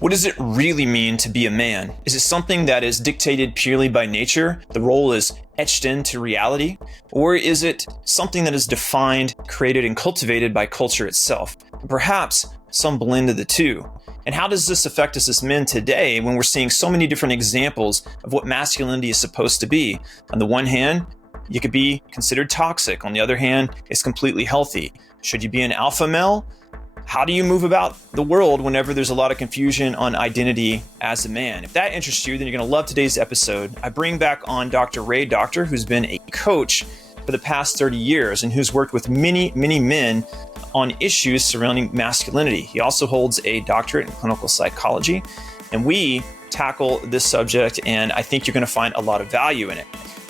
What does it really mean to be a man? Is it something that is dictated purely by nature? The role is etched into reality? Or is it something that is defined, created, and cultivated by culture itself? Perhaps some blend of the two. And how does this affect us as men today when we're seeing so many different examples of what masculinity is supposed to be? On the one hand, you could be considered toxic. On the other hand, it's completely healthy. Should you be an alpha male? How do you move about the world whenever there's a lot of confusion on identity as a man? If that interests you, then you're going to love today's episode. I bring back on Dr. Doktor, who's been a coach for the past 30 years and who's worked with many men on issues surrounding masculinity. He also holds a doctorate in clinical psychology, and we tackle this subject, and I think you're going to find a lot of value in it.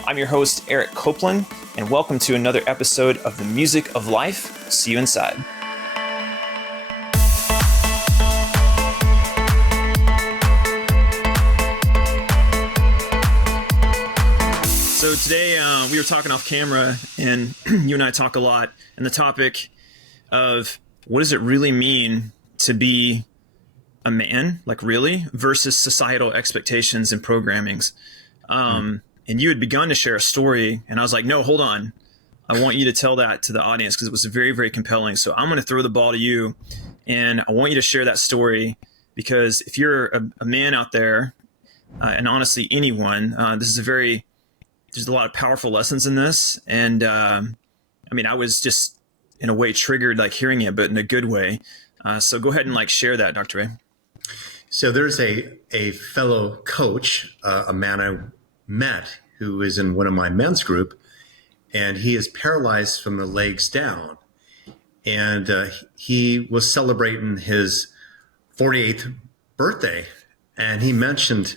I'm your host, Eric Copeland, and welcome to another episode of The Music of Life. See you inside. So today we were talking off camera, and you and I talk a lot, and the topic of what does it really mean to be a man, like really, versus societal expectations and programmings. And you had begun to share a story, and I was like, no, hold on. I want you to tell that to the audience because it was very, very compelling. So I'm going to throw the ball to you, and I want you to share that story because if you're a man out there, and honestly anyone, there's a lot of powerful lessons in this. And I was just in a way triggered like hearing it, but in a good way. So go ahead and share that, Dr. Ray. So there's a fellow coach, a man I met who is in one of my men's group, and he is paralyzed from the legs down. And he was celebrating his 48th birthday. And he mentioned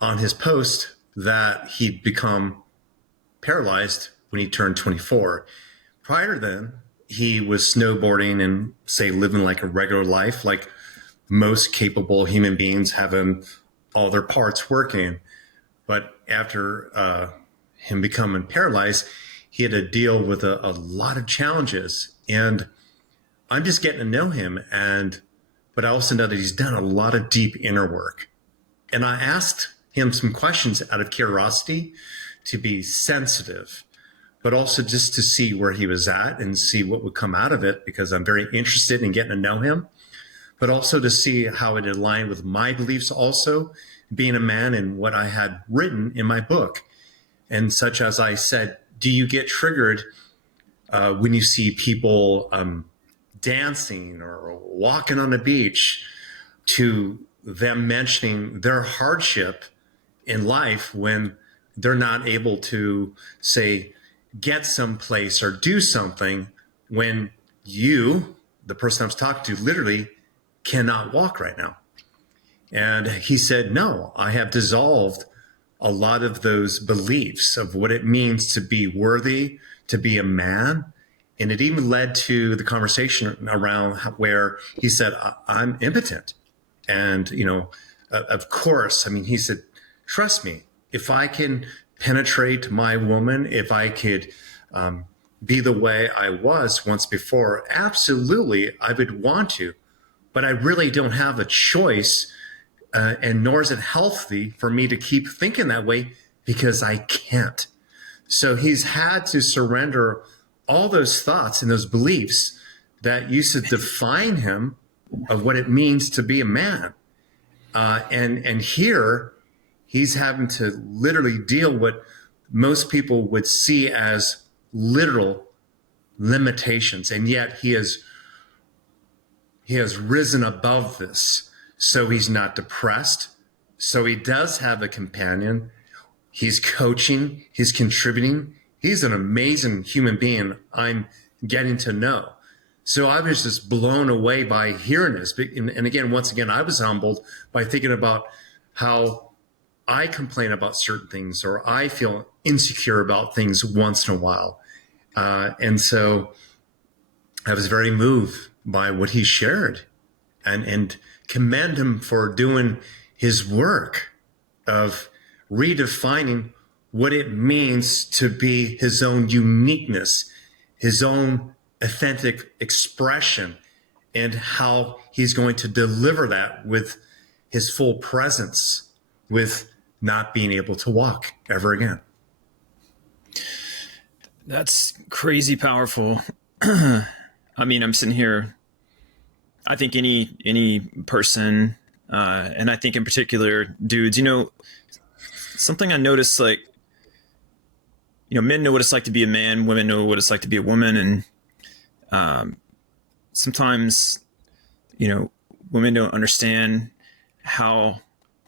on his post that he'd become paralyzed when he turned 24. Prior to then, he was snowboarding and, say, living like a regular life, like most capable human beings, having all their parts working. But after him becoming paralyzed, he had to deal with a lot of challenges. And I'm just getting to know him. But I also know that he's done a lot of deep inner work. And I asked him some questions out of curiosity to be sensitive, but also just to see where he was at and see what would come out of it, because I'm very interested in getting to know him, but also to see how it aligned with my beliefs also, being a man and what I had written in my book. And such as I said, do you get triggered when you see people dancing or walking on the beach, to them mentioning their hardship in life when they're not able to, say, get someplace or do something when you, the person I was talking to, literally cannot walk right now? And he said, no, I have dissolved a lot of those beliefs of what it means to be worthy, to be a man. And it even led to the conversation around where he said, I'm impotent. And, of course, he said, trust me, if I can penetrate my woman, if I could be the way I was once before, absolutely, I would want to. But I really don't have a choice, and nor is it healthy for me to keep thinking that way because I can't. So he's had to surrender all those thoughts and those beliefs that used to define him of what it means to be a man. And here he's having to literally deal with what most people would see as literal limitations. And yet he has risen above this. So he's not depressed. So he does have a companion. He's coaching, he's contributing. He's an amazing human being I'm getting to know. So I was just blown away by hearing this. And again, once again, I was humbled by thinking about how I complain about certain things, or I feel insecure about things once in a while. And so I was very moved by what he shared, and commend him for doing his work of redefining what it means to be his own uniqueness, his own authentic expression, and how he's going to deliver that with his full presence with not being able to walk ever again. That's crazy powerful. I mean, I'm sitting here. I think any person, and I think in particular dudes, something I noticed, like, men know what it's like to be a man, women know what it's like to be a woman, and sometimes, women don't understand how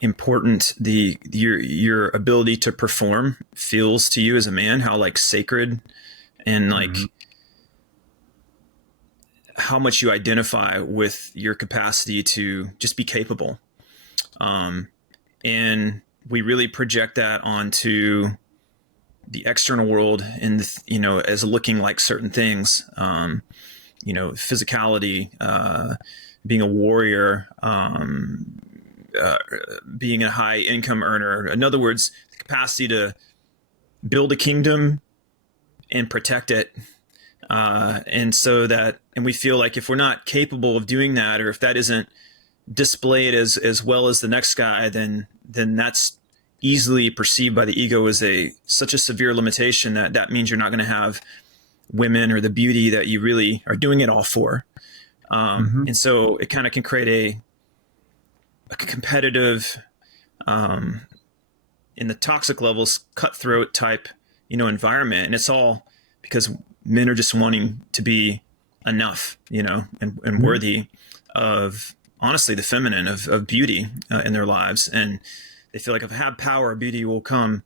important your ability to perform feels to you as a man, how like sacred and like how much you identify with your capacity to just be capable. And we really project that onto the external world and, as looking like certain things, physicality, being a warrior, being a high income earner. In other words, the capacity to build a kingdom and protect it. And we feel like if we're not capable of doing that, or if that isn't displayed as well as the next guy, then that's easily perceived by the ego as such a severe limitation that means you're not going to have women or the beauty that you really are doing it all for. And so it kind of can create a competitive, in the toxic levels, cutthroat type, environment. And it's all because men are just wanting to be enough, and worthy of, honestly, the feminine, of beauty in their lives. And they feel like if I have power, beauty will come.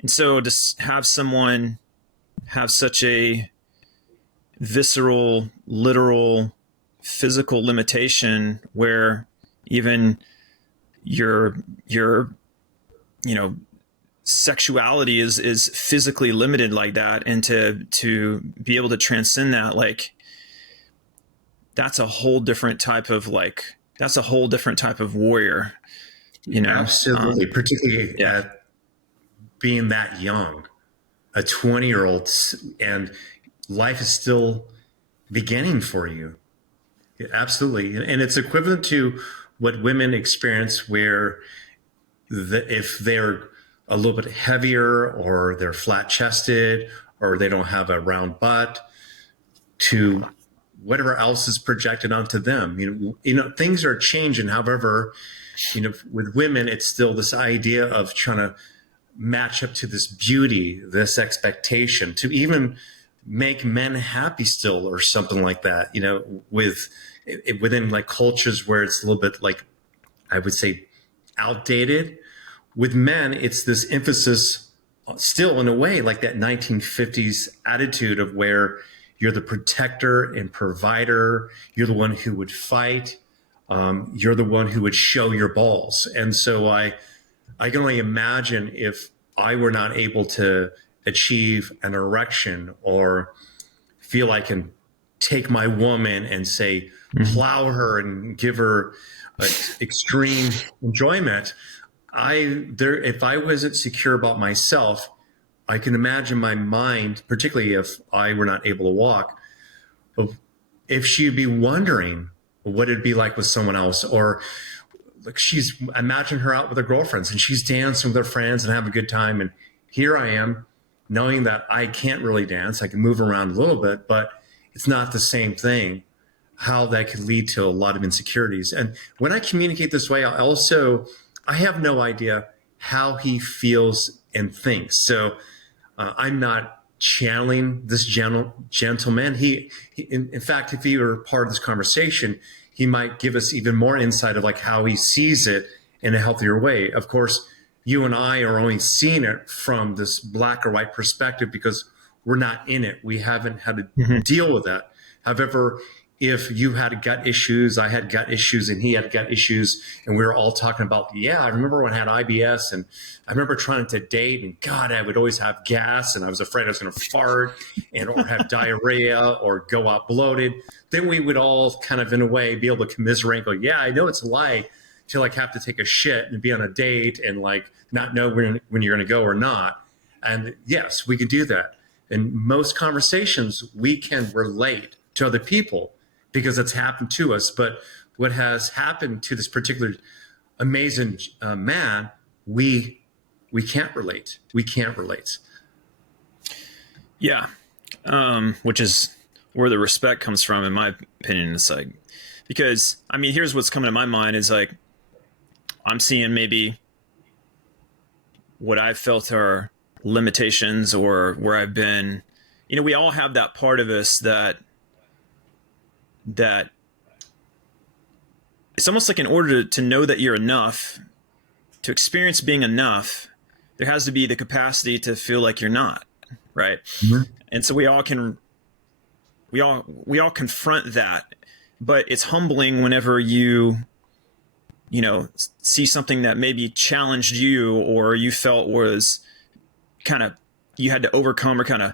And so to have someone have such a visceral, literal, physical limitation where even your sexuality is physically limited like that, and to be able to transcend that, like, that's a whole different type of warrior, Absolutely. Particularly at being that young, a 20-year-old, and life is still beginning for you. Absolutely. And it's equivalent to what women experience, where if they're a little bit heavier, or they're flat chested, or they don't have a round butt, to whatever else is projected onto them. Things are changing. However, with women, it's still this idea of trying to match up to this beauty, this expectation, to even make men happy still, or something like that, within like cultures where it's a little bit, like, I would say, outdated. With men, it's this emphasis still, in a way, like that 1950s attitude of where you're the protector and provider. You're the one who would fight. You're the one who would show your balls. And so I can only imagine if I were not able to achieve an erection, or feel I can take my woman and say, plow her and give her extreme enjoyment. If I wasn't secure about myself, I can imagine my mind, particularly if I were not able to walk, if she'd be wondering what it'd be like with someone else, or like imagine her out with her girlfriends and she's dancing with her friends and having a good time. And here I am, knowing that I can't really dance. I can move around a little bit, but it's not the same thing. How that could lead to a lot of insecurities. And when I communicate this way, I have no idea how he feels and thinks. So I'm not channeling this gentleman. In fact, if he were part of this conversation, he might give us even more insight of like how he sees it in a healthier way. Of course, you and I are only seeing it from this black or white perspective because we're not in it. We haven't had to deal with that. However, if you had gut issues, I had gut issues, and he had gut issues, and we were all talking about, I remember when I had IBS, and I remember trying to date, and God, I would always have gas, and I was afraid I was going to fart or have diarrhea or go out bloated. Then we would all kind of, in a way, be able to commiserate and go, I know it's like to like have to take a shit and be on a date and like not know when you're going to go or not. And yes, we could do that. In most conversations, we can relate to other people because it's happened to us. But what has happened to this particular amazing man, we can't relate. We can't relate. Yeah. Which is where the respect comes from, in my opinion. It's like, because I mean, here's what's coming to my mind is like, I'm seeing maybe what I've felt are limitations, or where I've been, we all have that part of us that it's almost like, in order to know that you're enough, to experience being enough, there has to be the capacity to feel like you're not, right? Mm-hmm. And so we all confront that, but it's humbling whenever you see something that maybe challenged you, or you felt was kind of, you had to overcome, or kind of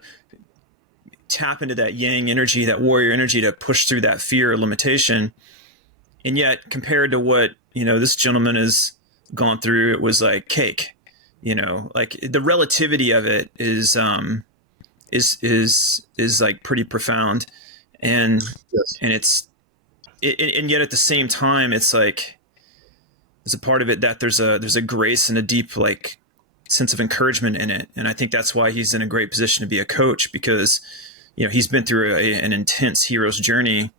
tap into that yang energy, that warrior energy, to push through that fear or limitation. And yet, compared to what, this gentleman has gone through, it was like cake, like the relativity of it is like pretty profound. And, Yes. and yet at the same time, it's like, there's a part of it that there's a grace and a deep, like, sense of encouragement in it. And I think that's why he's in a great position to be a coach, because, he's been through an intense hero's journey,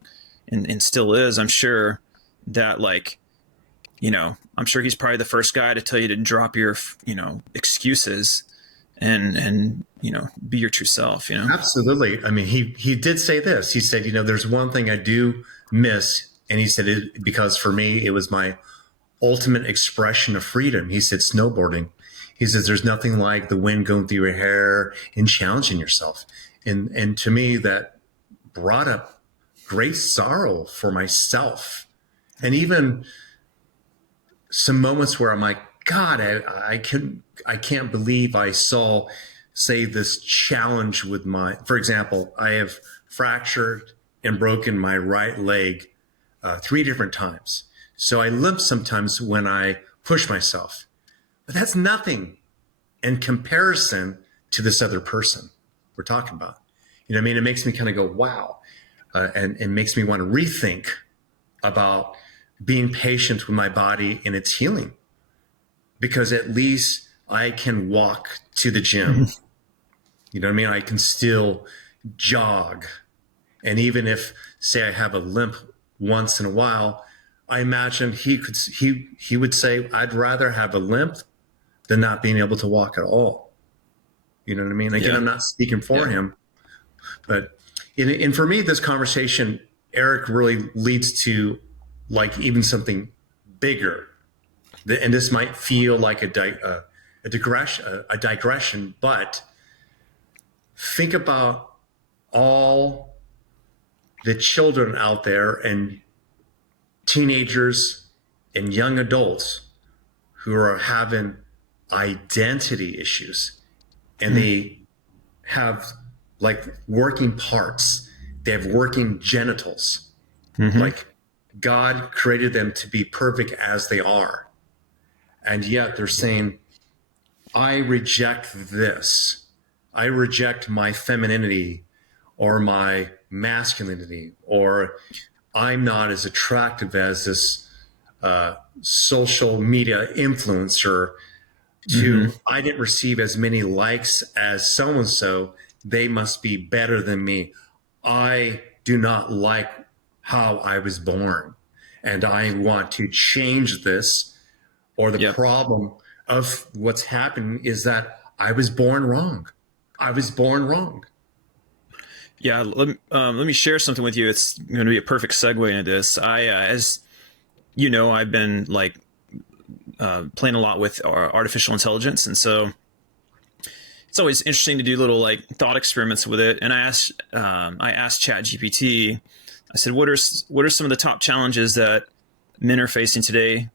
and still is, I'm sure, that, like, I'm sure he's probably the first guy to tell you to drop your, excuses and be your true self, Absolutely. I mean, he did say this. He said, there's one thing I do miss. And he said, because for me, it was my ultimate expression of freedom. He said, snowboarding. He says, there's nothing like the wind going through your hair and challenging yourself. And to me, that brought up great sorrow for myself. And even some moments where I'm like, God, I can't believe I saw, say, this challenge with for example, I have fractured and broken my right leg 3 different times. So I limp sometimes when I push myself, but that's nothing in comparison to this other person we're talking about. It makes me kind of go, wow. And it makes me want to rethink about being patient with my body in its healing, because at least I can walk to the gym. You know what I mean? I can still jog. And even if, say, I have a limp once in a while, I imagine he would say, I'd rather have a limp than not being able to walk at all. You know what I mean? Again, Yeah. I'm not speaking for him, but for me, this conversation, Eric, really leads to, like, even something bigger. And this might feel like a digression, but think about all the children out there, and teenagers and young adults, who are having identity issues, and they have, like, working parts. They have working genitals. Like, God created them to be perfect as they are. And yet they're saying, I reject this. I reject my femininity or my masculinity, or I'm not as attractive as this social media influencer. I didn't receive as many likes as so-and-so. They must be better than me. I do not like how I was born, and I want to change this. Or the problem of what's happening is that I was born wrong. I was born wrong. Yeah, let me share something with you. It's going to be a perfect segue into this. As you know, I've been, like, playing a lot with artificial intelligence, and so it's always interesting to do little, like, thought experiments with it. And I asked ChatGPT, I said, what are some of the top challenges that men are facing today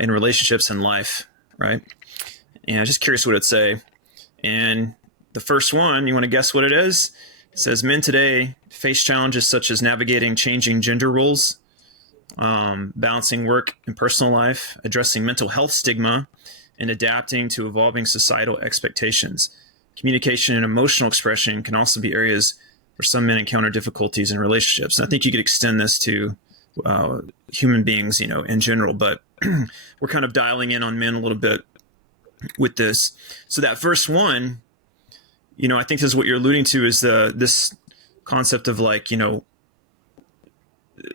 in relationships and life, right? And I'm just curious what it'd say. And the first one, you want to guess what it is? It says, men today face challenges such as navigating changing gender roles, balancing work and personal life, addressing mental health stigma, and adapting to evolving societal expectations. Communication and emotional expression can also be areas where some men encounter difficulties in relationships. And I think you could extend this to human beings, in general. But we're kind of dialing in on men a little bit with this. So that first one, I think this is what you're alluding to, is this concept of like,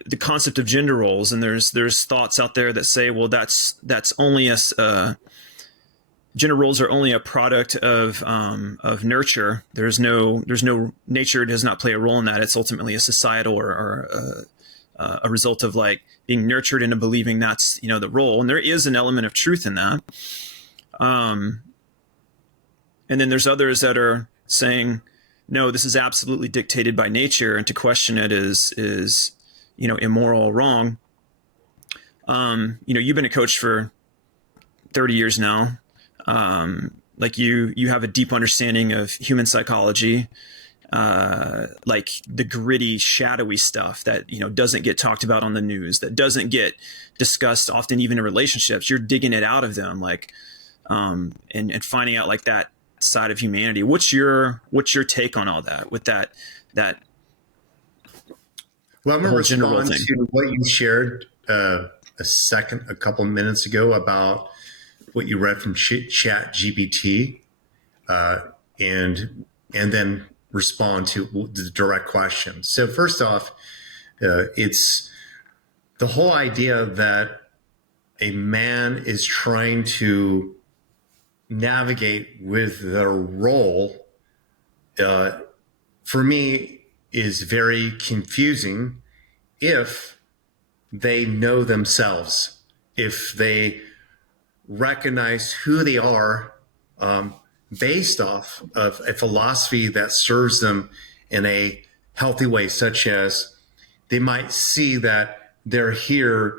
the concept of gender roles. And there's thoughts out there that say, well, that's only gender roles are only a product of nurture. There's no nature does not play a role in that. It's ultimately a societal or a result of like being nurtured into believing that's, the role. And there is an element of truth in that. And then there's others that are saying, no, this is absolutely dictated by nature, and to question it is immoral or wrong. You've been a coach for 30 years now. Like you have a deep understanding of human psychology, like the gritty, shadowy stuff that, doesn't get talked about on the news, that doesn't get discussed often, even in relationships. You're digging it out of them, like, and finding out like that side of humanity. What's your take on all that with that? Well, I'm going to respond to what you shared a couple minutes ago about what you read from Chat GPT, and then respond to the direct question. So first off, it's the whole idea that a man is trying to navigate with their role, for me, is very confusing if they know themselves, if they recognize who they are, based off of a philosophy that serves them in a healthy way, such as they might see that they're here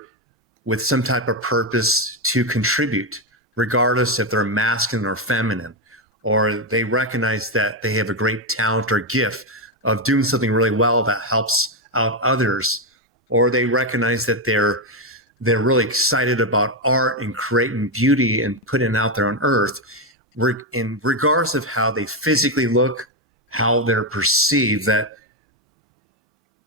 with some type of purpose to contribute, regardless if they're masculine or feminine, or they recognize that they have a great talent or gift of doing something really well that helps out others, or they recognize that they're really excited about art and creating beauty and putting it out there on earth, in regardless of how they physically look, how they're perceived, that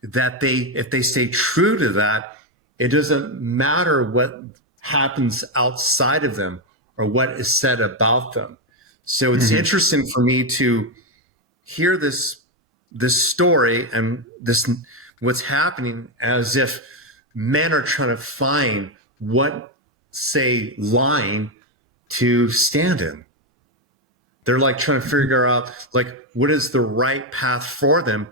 if they stay true to that, it doesn't matter what happens outside of them or what is said about them. So it's interesting for me to hear this story and what's happening, as if men are trying to find what, say, line to stand in. They're like trying to figure out like what is the right path for them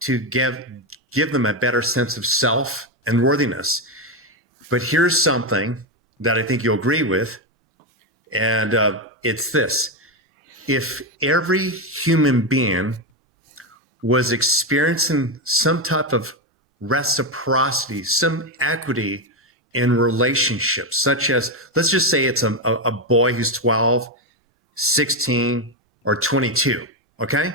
to give them a better sense of self and worthiness. But here's something that I think you'll agree with, and it's this: if every human being was experiencing some type of reciprocity, some equity in relationships, such as, let's just say it's a boy who's 12, 16, or 22, okay?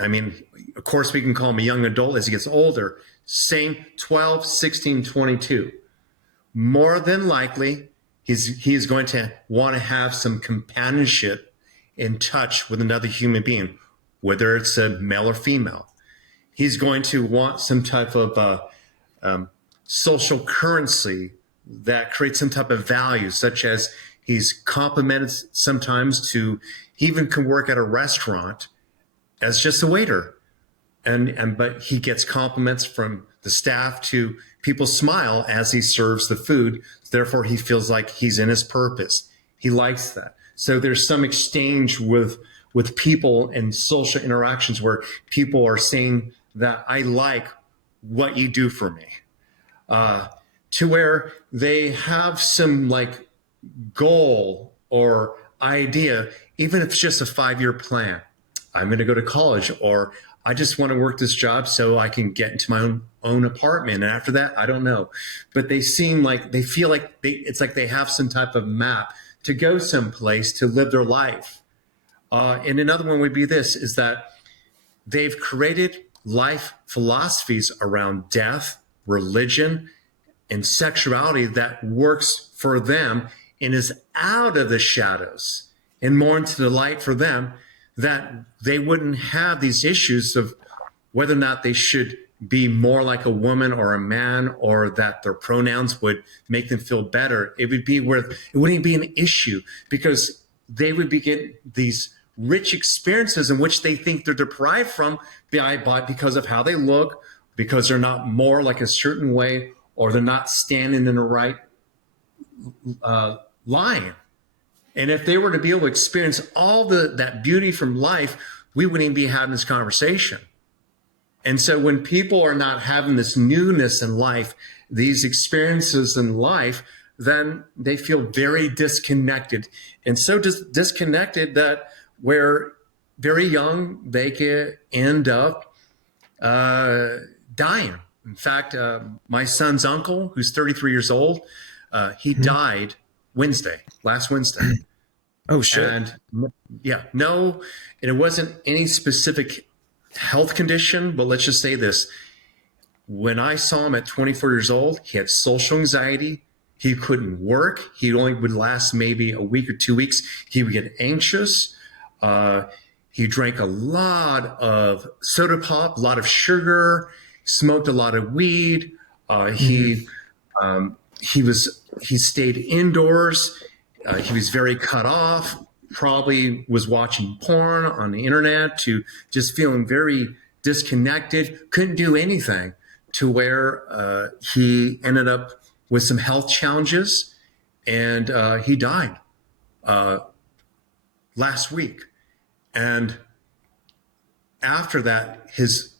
I mean, of course, we can call him a young adult as he gets older. Same 12, 16, 22. More than likely, he's going to want to have some companionship in touch with another human being, whether it's a male or female. He's going to want some type of social currency that creates some type of value, such as he's complimented sometimes to, he even can work at a restaurant as just a waiter. But he gets compliments from the staff to people smile as he serves the food. Therefore, he feels like he's in his purpose. He likes that. So there's some exchange with people and social interactions where people are saying that I like what you do for me, to where they have some like goal or idea, even if it's just a 5-year plan. I'm going to go to college, or I just want to work this job so I can get into my own apartment. And after that, I don't know. But they seem like, they feel like it's like they have some type of map to go someplace to live their life. And another one would be this, is that they've created life philosophies around death, religion, and sexuality that works for them and is out of the shadows and more into the light for them, that they wouldn't have these issues of whether or not they should be more like a woman or a man, or that their pronouns would make them feel better. It would be where it wouldn't be an issue, because they would be getting these rich experiences in which they think they're deprived from because of how they look, because they're not more like a certain way, or they're not standing in the right line. And if they were to be able to experience all that beauty from life, we wouldn't even be having this conversation. And so when people are not having this newness in life, these experiences in life, then they feel very disconnected. And so disconnected that where very young, they can end up dying. In fact, my son's uncle, who's 33 years old, he died last Wednesday. Oh, shit. And and it wasn't any specific health condition, but let's just say this. When I saw him at 24 years old, he had social anxiety. He couldn't work. He only would last maybe a week or 2 weeks. He would get anxious. He drank a lot of soda pop, a lot of sugar, smoked a lot of weed. He stayed indoors. He was very cut off, probably was watching porn on the internet, to just feeling very disconnected, couldn't do anything, to where he ended up with some health challenges, and he died last week. And after that, his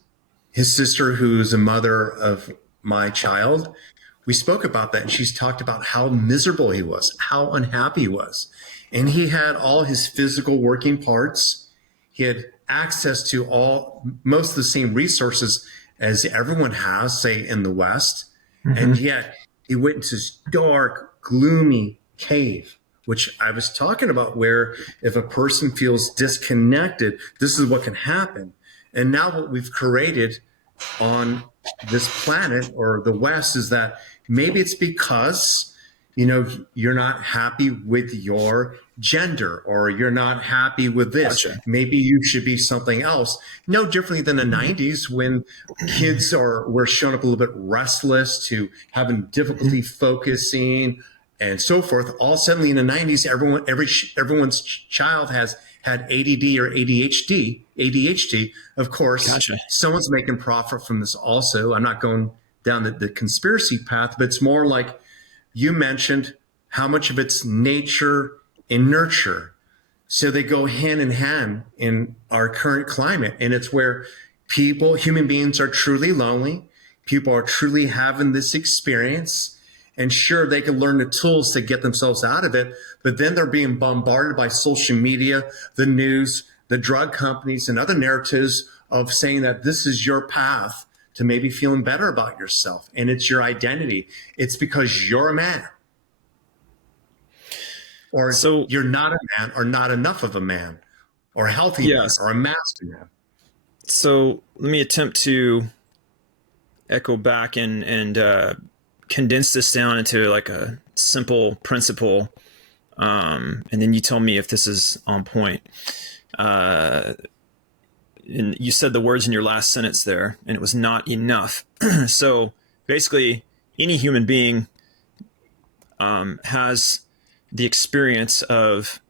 sister, who's a mother of my child, we spoke about that, and she's talked about how miserable he was, how unhappy he was. And he had all his physical working parts. He had access to most of the same resources as everyone has, say, in the West. Mm-hmm. And yet he went into this dark, gloomy cave, which I was talking about, where if a person feels disconnected, this is what can happen. And now what we've created on this planet, or the West, is that maybe it's because you're not happy with your gender, or you're not happy with this. Gotcha. Maybe you should be something else. No differently than the 90s, when kids were showing up a little bit restless, to having difficulty focusing and so forth. All suddenly in the 90s, everyone's child had ADD or ADHD. Of course, gotcha. Someone's making profit from this also. I'm not going down the conspiracy path, but it's more like you mentioned, how much of it's nature and nurture. So they go hand in hand in our current climate. And it's where human beings are truly lonely. People are truly having this experience. And sure, they can learn the tools to get themselves out of it, but then they're being bombarded by social media, the news, the drug companies, and other narratives of saying that this is your path to maybe feeling better about yourself. And it's your identity. It's because you're a man. Or so you're not a man, or not enough of a man, or a healthy man, or a master man. So let me attempt to echo back and condense this down into like a simple principle. And then you tell me if this is on point. And you said the words in your last sentence there, and it was not enough. So basically, any human being has the experience of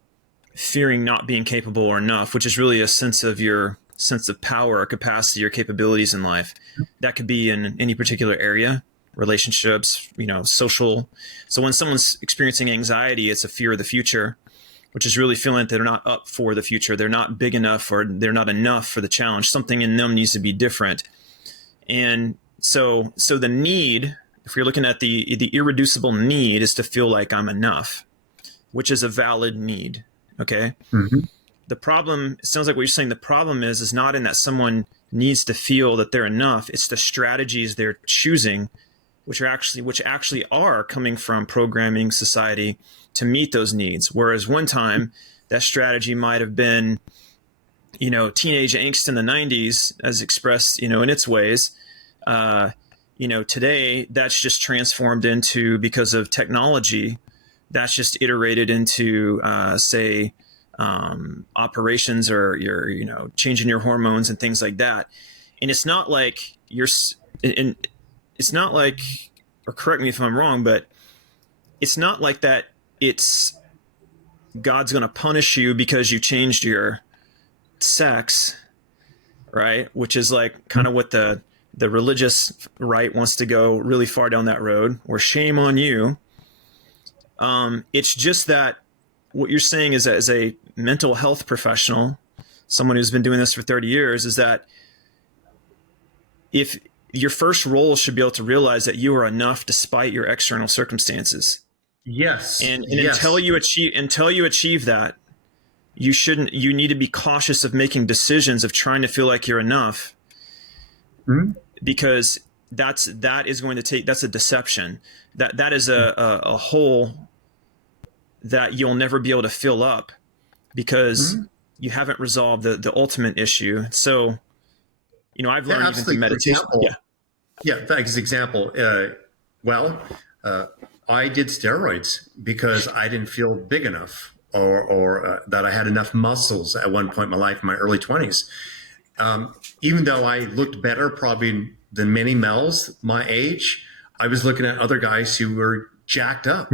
fearing not being capable or enough, which is really a sense of your sense of power or capacity or capabilities in life. That could be in any particular area, relationships, social. So when someone's experiencing anxiety, it's a fear of the future, which is really feeling that they're not up for the future. They're not big enough, or they're not enough for the challenge. Something in them needs to be different. And so the need, if you're looking at the irreducible need, is to feel like I'm enough, which is a valid need. Okay. Mm-hmm. The problem, it sounds like what you're saying, the problem is not in that someone needs to feel that they're enough. It's the strategies they're choosing, which actually are coming from programming society to meet those needs. Whereas one time that strategy might have been, teenage angst in the 90s as expressed, in its ways. Today that's just transformed into, because of technology, that's just iterated into, operations, or your, changing your hormones and things like that. And it's not like and it's not like, or correct me if I'm wrong, but it's not like that it's God's going to punish you because you changed your sex, right? Which is like kind of what the religious right wants to go really far down that road, or shame on you. It's just that what you're saying is, as a mental health professional, someone who's been doing this for 30 years, is that if your first role should be able to realize that you are enough despite your external circumstances. Yes. And Yes. until you achieve that, you need to be cautious of making decisions of trying to feel like you're enough, because that's a deception. That is a hole that you'll never be able to fill up, because you haven't resolved the ultimate issue. So, I've learned even through meditation. Thanks. Example. I did steroids because I didn't feel big enough, or that I had enough muscles at one point in my life, in my early 20s. Even though I looked better probably than many males my age, I was looking at other guys who were jacked up.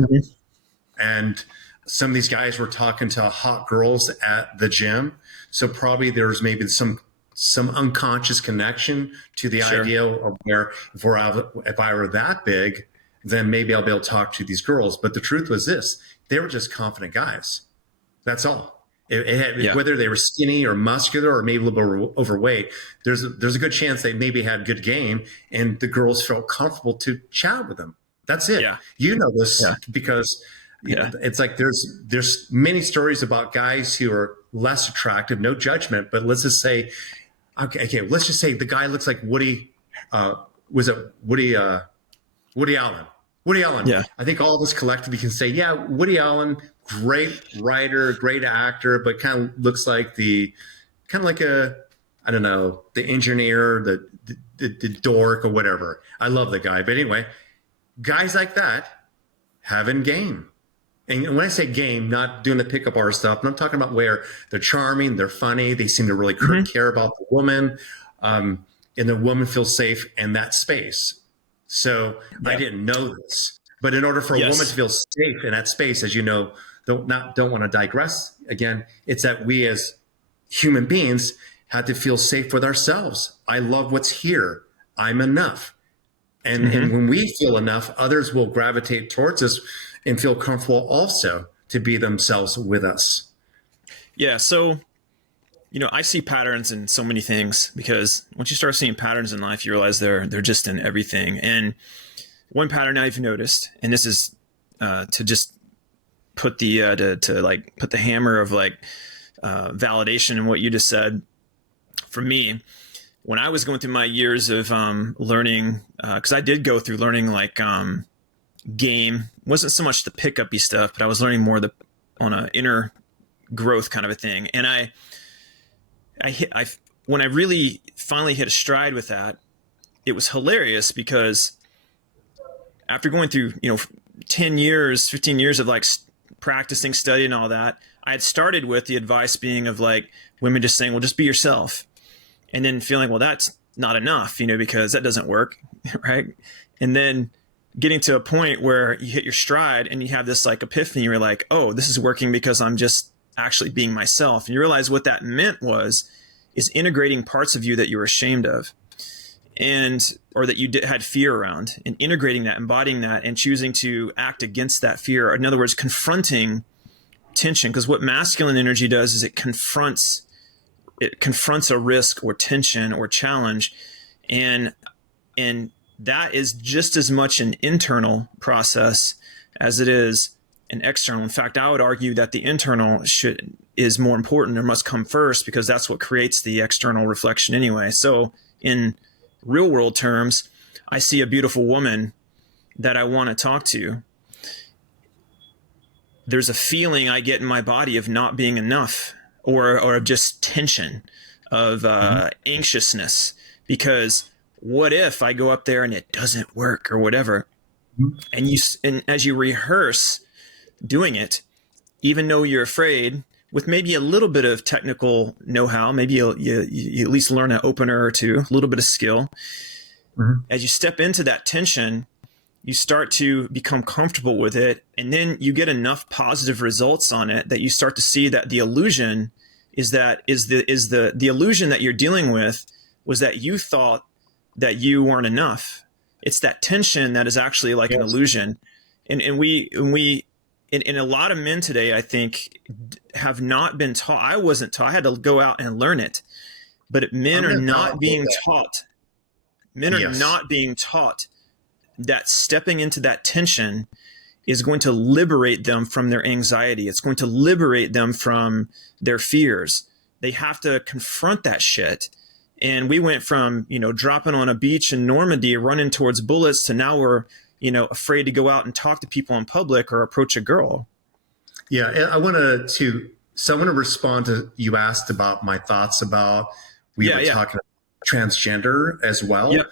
And some of these guys were talking to hot girls at the gym. So probably there was maybe some unconscious connection to the idea of where if I were that big, then maybe I'll be able to talk to these girls. But the truth was this: they were just confident guys. That's all. Whether they were skinny or muscular or maybe a little bit overweight, there's a good chance they maybe had good game, and the girls felt comfortable to chat with them. That's it. Yeah. You know this because it's like there's many stories about guys who are less attractive, no judgment, but let's just say, let's just say the guy looks like Woody Allen. Woody Allen. Yeah. I think all of us collectively can say, Woody Allen, great writer, great actor, but kind of looks like the engineer, the dork or whatever. I love the guy. But anyway, guys like that having game. And when I say game, not doing the pickup artist stuff, but I'm talking about where they're charming, they're funny, they seem to really care about the woman, and the woman feels safe in that space. So I didn't know this, but in order for a woman to feel safe in that space, as you know, don't want to digress again, it's that we as human beings had to feel safe with ourselves. I love what's here. I'm enough. And when we feel enough, others will gravitate towards us and feel comfortable also to be themselves with us. Yeah. So, I see patterns in so many things, because once you start seeing patterns in life, you realize they're just in everything. And one pattern I've noticed, and this is to just put the put the hammer of validation in what you just said. For me, when I was going through my years of learning, because I did go through learning game, wasn't so much the pickup-y stuff, but I was learning more on an inner growth kind of a thing. And when I really finally hit a stride with that, it was hilarious, because after going through 10 years, 15 years of practicing, studying, all that, I had started with the advice being of women just saying, well, just be yourself, and then feeling, well, that's not enough, because that doesn't work, right? And then getting to a point where you hit your stride and you have this epiphany, you're like, oh, this is working because I'm just actually being myself. And you realize what that meant is integrating parts of you that you were ashamed of, or that you had fear around, and integrating that, embodying that, and choosing to act against that fear. In other words, confronting tension, because what masculine energy does is it confronts a risk or tension or challenge, and that is just as much an internal process as it is an external. In fact, I would argue that the internal is more important, or must come first, because that's what creates the external reflection anyway. So in real world terms, I see a beautiful woman that I want to talk to. There's a feeling I get in my body of not being enough, or of just tension, of anxiousness, because what if I go up there and it doesn't work or whatever? And as you rehearse doing it, even though you're afraid, with maybe a little bit of technical know-how, maybe you at least learn an opener or two, a little bit of skill, Mhm. As you step into that tension, you start to become comfortable with it, and then you get enough positive results on it that you start to see that the illusion is the illusion that you're dealing with was that you thought that you weren't enough. It's that tension that is actually like an Yes. illusion. And a lot of men today, I think, have not been taught. I wasn't taught. I had to go out and learn it. But men I'm are going to not validate being that. taught. Men are Yes. not being taught that stepping into that tension is going to liberate them from their anxiety. It's going to liberate them from their fears. They have to confront that shit. And we went from, dropping on a beach in Normandy, running towards bullets, to now we're, afraid to go out and talk to people in public or approach a girl. Yeah, and I want to respond to, you asked about my thoughts about, we Yeah, were yeah. talking about transgender as well. Yep.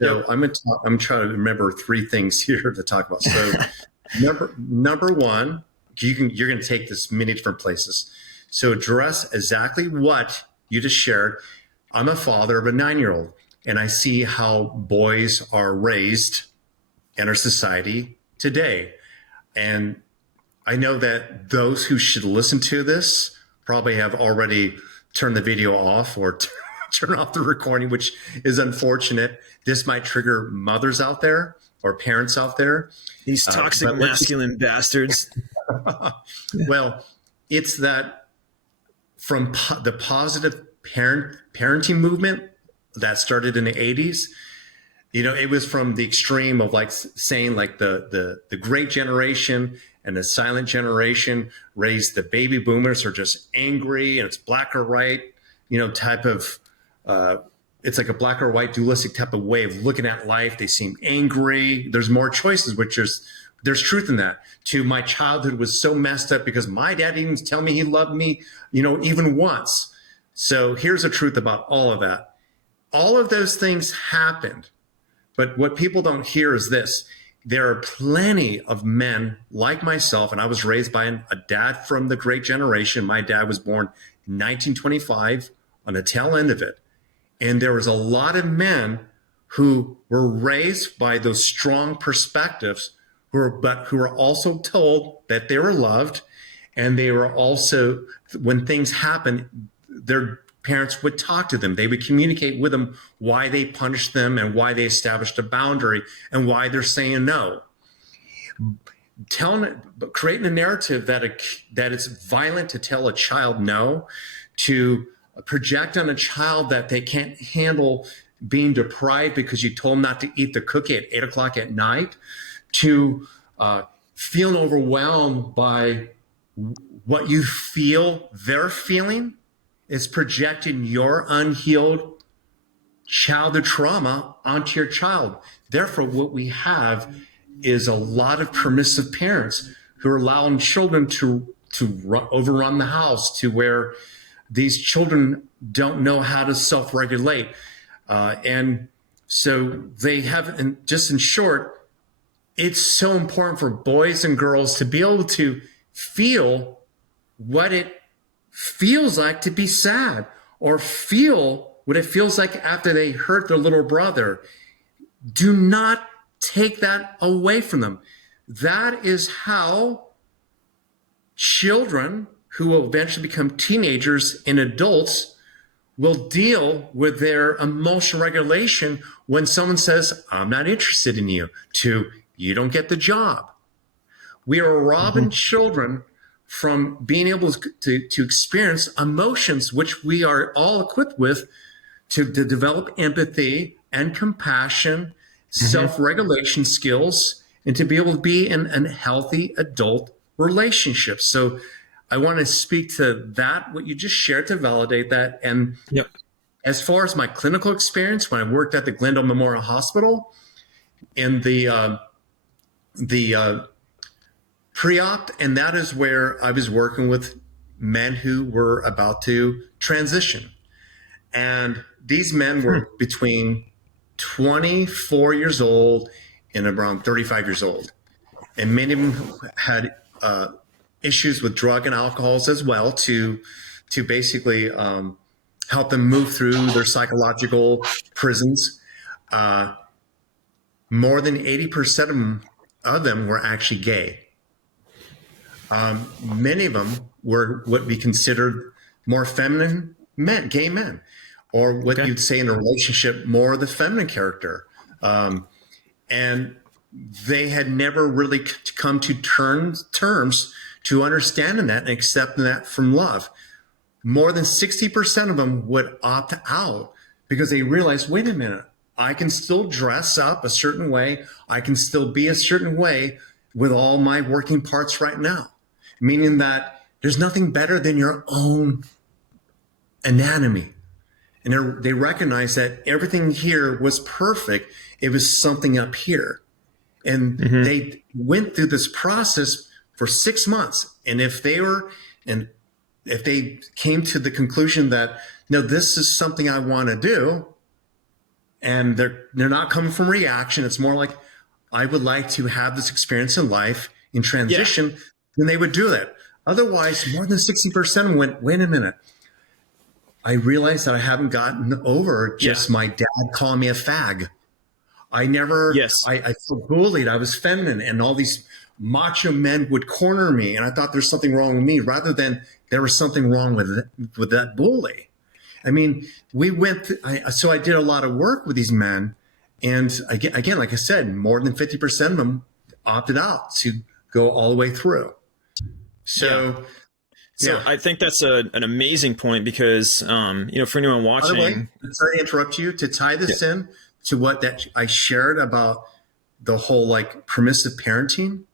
So I'm trying to remember three things here to talk about. So number one, you're going to take this many different places. So address exactly what you just shared. I'm a father of a 9-year-old, and I see how boys are raised in our society today. And I know that those who should listen to this probably have already turned the video off or turn off the recording, which is unfortunate. This might trigger mothers out there or parents out there. These toxic masculine bastards. Well, it's that from the positive parenting movement that started in the 80s. It was from the extreme of like saying like the great generation and the silent generation raised the baby boomers are just angry and it's black or white, type of, it's like a black or white dualistic type of way of looking at life. They seem angry. There's more choices, there's truth in that. To my childhood was so messed up because my dad didn't even tell me he loved me, even once. So here's the truth about all of that. All of those things happened. But what people don't hear is this. There are plenty of men like myself, and I was raised by a dad from the great generation. My dad was born in 1925 on the tail end of it. And there was a lot of men who were raised by those strong perspectives, who were also told that they were loved. And they were also, when things happened, their parents would talk to them. They would communicate with them why they punished them and why they established a boundary and why they're saying no. Creating a narrative that it's violent to tell a child no, to project on a child that they can't handle being deprived because you told them not to eat the cookie at 8 o'clock at night, to feeling overwhelmed by what you feel they're feeling, is projecting your unhealed childhood trauma onto your child. Therefore, what we have is a lot of permissive parents who are allowing children to overrun the house, to where these children don't know how to self-regulate. And so they have, and just in short, it's so important for boys and girls to be able to feel what it feels like to be sad, or feel what it feels like after they hurt their little brother. Do not take that away from them. That is how children who will eventually become teenagers and adults will deal with their emotional regulation when someone says, I'm not interested in you, to you don't get the job. We are robbing children from being able to experience emotions, which we are all equipped with, to develop empathy and compassion, self-regulation skills, and to be able to be in a healthy adult relationship. So I want to speak to that, what you just shared, to validate that. And Yep. as far as my clinical experience, when I worked at the Glendale Memorial Hospital in the pre-op, and that is where I was working with men who were about to transition. And these men were between 24 years old and around 35 years old. And many of them had issues with drug and alcohols as well, to basically help them move through their psychological prisons. more than 80% of them were actually gay. Many of them were what we considered more feminine men, gay men, or what Okay. you'd say in a relationship, more of the feminine character. And they had never really come to terms to understanding that and accepting that from love. More than 60% of them would opt out because they realized, wait a minute, I can still dress up a certain way. I can still be a certain way with all my working parts right now. Meaning that there's nothing better than your own anatomy. And they recognized that everything here was perfect. It was something up here. And they went through this process for 6 months. And if they came to the conclusion that, no, this is something I want to do, and they're not coming from reaction, it's more like, I would like to have this experience in life in transition, then they would do that. Otherwise, more than 60% went, wait a minute, I realized that I haven't gotten over just my dad calling me a fag. I felt bullied. I was feminine, and all these macho men would corner me, and I thought there's something wrong with me, rather than there was something wrong with that bully. I mean, so I did a lot of work with these men, and again, like I said, more than 50% of them opted out to go all the way through. So I think that's an amazing point, because for anyone watching, by the way, sorry to interrupt you, to tie this in to what that I shared about the whole like permissive parenting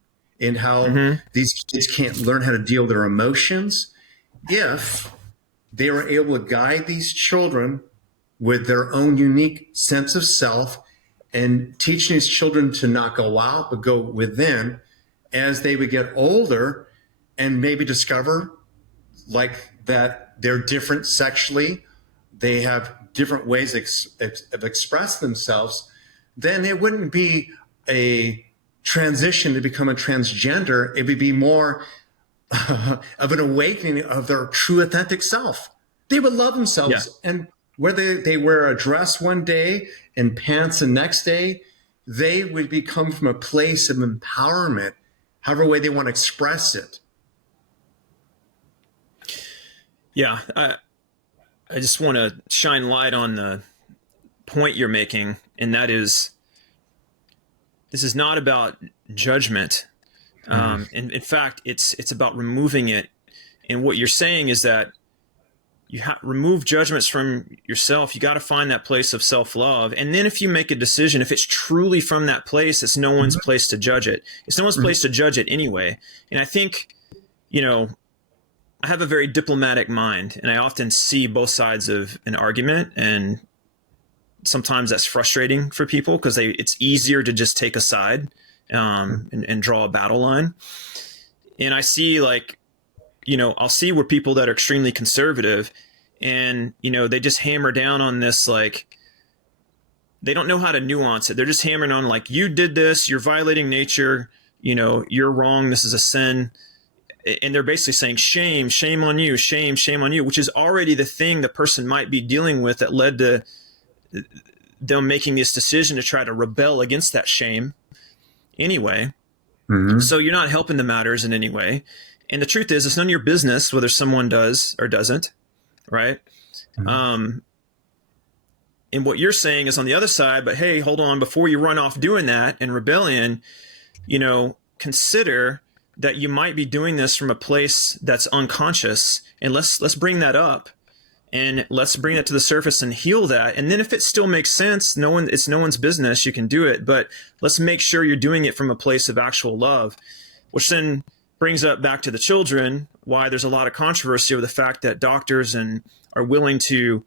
and how these kids can't learn how to deal with their emotions. If they were able to guide these children with their own unique sense of self and teaching these children to not go out, but go within, as they would get older and maybe discover like that they're different sexually, they have different ways of expressing themselves, then it wouldn't be a transition to become a transgender. It would be more of an awakening of their true authentic self. They would love themselves. And whether they wear a dress one day and pants the next day, they would become from a place of empowerment, however way they want to express it. Yeah, I just want to shine light on the point you're making, and that is, this is not about judgment. In fact, it's about removing it. And what you're saying is that you remove judgments from yourself. You got to find that place of self-love. And then if you make a decision, if it's truly from that place, it's no one's place to judge it. It's no one's place to judge it anyway. And I think, I have a very diplomatic mind, and I often see both sides of an argument, and sometimes that's frustrating for people because it's easier to just take a side and draw a battle line. And I see I'll see where people that are extremely conservative, and they just hammer down on this, like, they don't know how to nuance it. They're just hammering on, like, you did this, you're violating nature, you're wrong, this is a sin. And they're basically saying, shame on you, shame on you, which is already the thing the person might be dealing with that led to them making this decision to try to rebel against that shame anyway. So you're not helping the matters in any way. And the truth is, it's none of your business whether someone does or doesn't, right? And what you're saying is on the other side, but hey, hold on, before you run off doing that in rebellion, consider that you might be doing this from a place that's unconscious, and let's bring that up, and let's bring it to the surface and heal that. And then if it still makes sense, it's no one's business, you can do it, but let's make sure you're doing it from a place of actual love, which then brings up back to the children, why there's a lot of controversy over the fact that doctors are willing to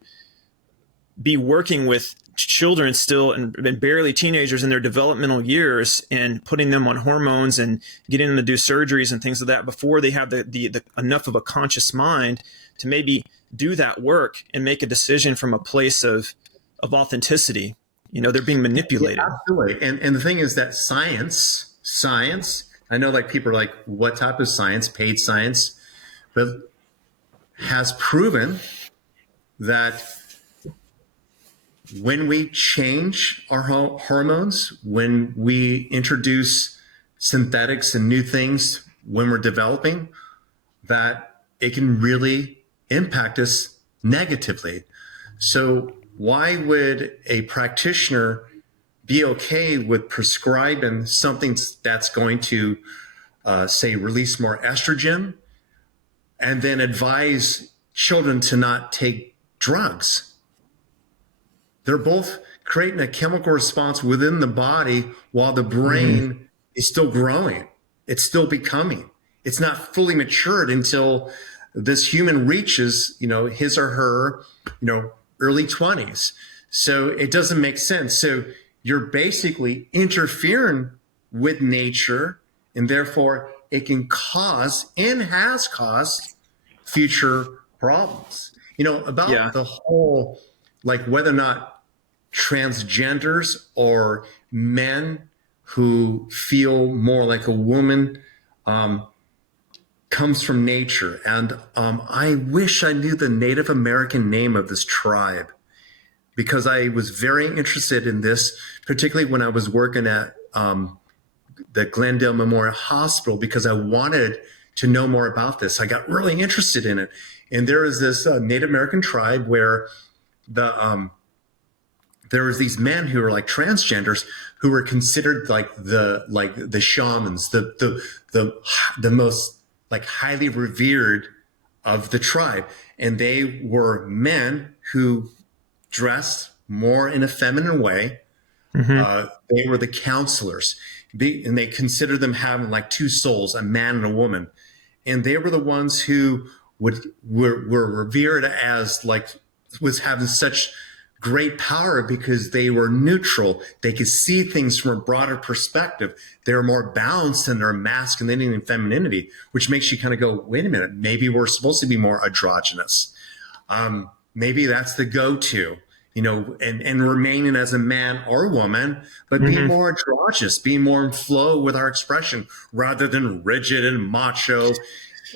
be working with children still and barely teenagers in their developmental years and putting them on hormones and getting them to do surgeries and things like that before they have the enough of a conscious mind to maybe do that work and make a decision from a place of authenticity. They're being manipulated. Yeah, absolutely. And the thing is that science, I know like people are like, what type of science? Paid science, but has proven that when we change our hormones, when we introduce synthetics and new things when we're developing, that it can really impact us negatively. So why would a practitioner be okay with prescribing something that's going to, say, release more estrogen, and then advise children to not take drugs? They're both creating a chemical response within the body while the brain is still growing. It's still becoming. It's not fully matured until this human reaches, his or her, early 20s. So it doesn't make sense. So you're basically interfering with nature, and therefore it can cause and has caused future problems. About the whole, like whether or not transgenders or men who feel more like a woman comes from nature. And I wish I knew the Native American name of this tribe, because I was very interested in this, particularly when I was working at the Glendale Memorial Hospital, because I wanted to know more about this. I got really interested in it. And there is this Native American tribe where there was these men who were like transgenders, who were considered like the shamans, the most like highly revered of the tribe. And they were men who dressed more in a feminine way. They were the counselors, and they considered them having like two souls, a man and a woman. And they were the ones who were revered as was having such great power, because they were neutral. They could see things from a broader perspective. They were more balanced in their masculinity and femininity, which makes you kind of go, wait a minute, maybe we're supposed to be more androgynous. Maybe that's the go-to, and remaining as a man or woman, but being more androgynous, being more in flow with our expression, rather than rigid and macho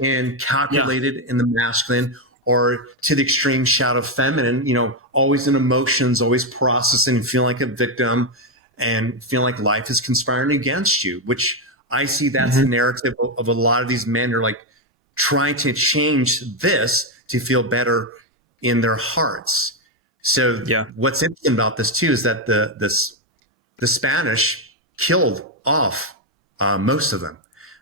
and calculated in the masculine, or to the extreme shadow feminine, always in emotions, always processing and feeling like a victim and feeling like life is conspiring against you, which I see that's the narrative of a lot of these men who are like trying to change this to feel better in their hearts. So what's interesting about this too is that the Spanish killed off most of them.